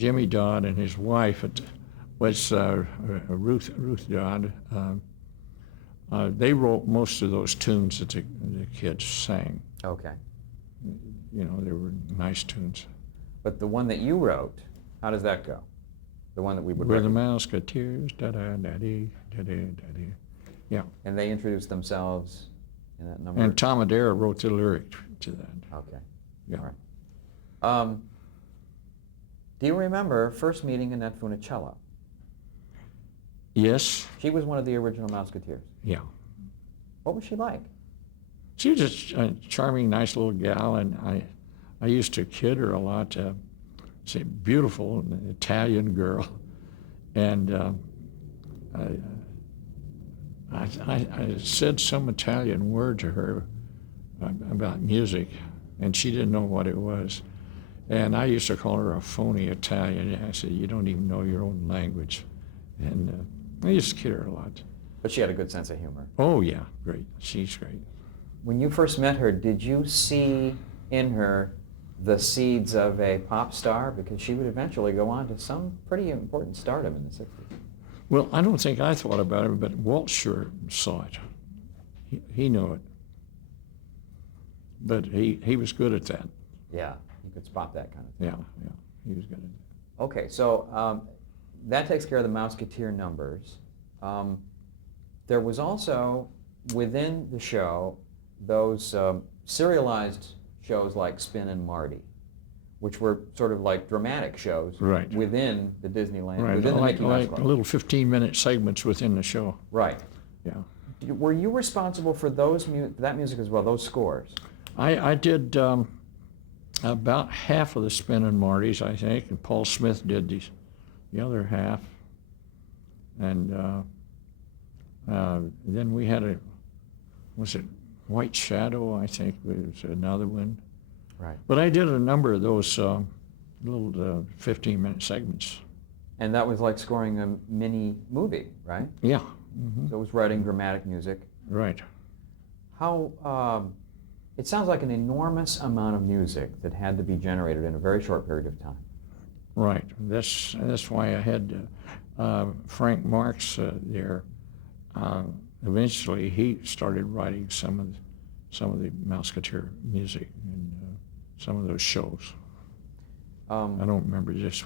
Jimmy Dodd and his wife was Ruth Dodd. They wrote most of those tunes that the kids sang. Okay. You know, they were nice tunes. But the one that you wrote, how does that go? The one that we would We're the recognize. Mouseketeers, da-da-da-dee, da-da-da-dee. Yeah. And they introduced themselves in that number? And Tom Adair wrote the lyric to that. Okay. Yeah. All right. Do you remember first meeting Annette Funicello? Yes. She was one of the original Mouseketeers. Yeah. What was she like? She was a charming, nice little gal, and I used to kid her a lot. Say, beautiful Italian girl, and I said some Italian word to her about music, and she didn't know what it was. And I used to call her a phony Italian. I said, "You don't even know your own language," and I used to kid her a lot. But she had a good sense of humor. Oh yeah, great. She's great. When you first met her, did you see in her the seeds of a pop star? Because she would eventually go on to some pretty important stardom in the 60s. Well, I don't think I thought about it, but Walt sure saw it. He knew it. But he was good at that. Yeah, you could spot that kind of thing. Yeah, he was good at that. Okay, so that takes care of the Mouseketeer numbers. There was also, within the show, those serialized shows like Spin and Marty, which were sort of like dramatic shows Right. within the Disneyland, Right, within the like Mickey Mouse Club. little 15-minute segments within the show. Right. Yeah. Were you responsible for that music as well, those scores? I did about half of the Spin and Marty's, I think, and Paul Smith did the other half. And then we had was it White Shadow, I think, was another one. Right. But I did a number of those little 15-minute segments. And that was like scoring a mini movie, right? Yeah. So it was writing dramatic music. Right. How, it sounds like an enormous amount of music that had to be generated in a very short period of time. Right. That's why I had Frank Marks there. Eventually, he started writing some of the Mouseketeer music and some of those shows. I don't remember just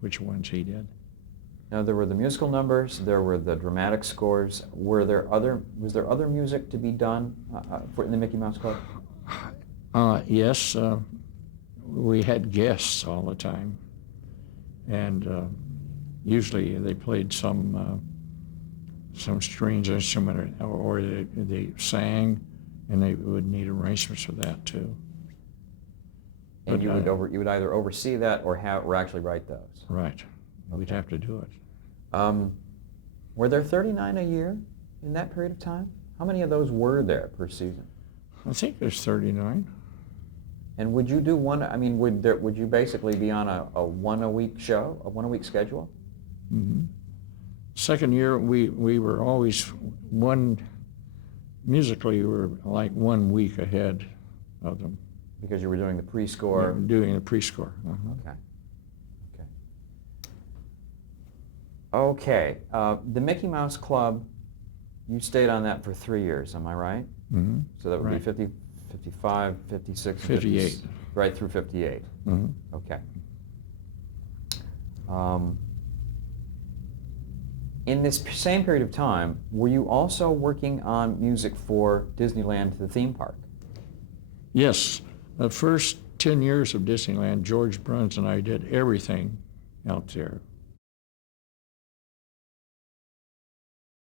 which ones he did. Now there were the musical numbers, there were the dramatic scores. Was there other music to be done in the Mickey Mouse Club? Yes, we had guests all the time, and usually they played some strings instrument, or they sang, and they would need arrangements for that too. And But, you would either oversee that or actually write those. Right. We'd Okay. have to do it. Were there 39 a year in that period of time? How many of those were there per season? I think there's 39. And would you do one? I mean, would you basically be on a one-a-week show, a one-a-week schedule? Mm-hmm. Second year, we were always musically, we were like 1 week ahead of them. Because you were doing the pre-score. Doing the pre-score. Uh-huh. Okay. Okay. The Mickey Mouse Club, you stayed on that for 3 years, am I right? Mm-hmm. So that would Right. be 50, 55, 56, 58. Right through 58. Mm-hmm. Okay. In this same period of time, were you also working on music for Disneyland, the theme park? Yes. The first 10 years of Disneyland, George Bruns and I did everything out there.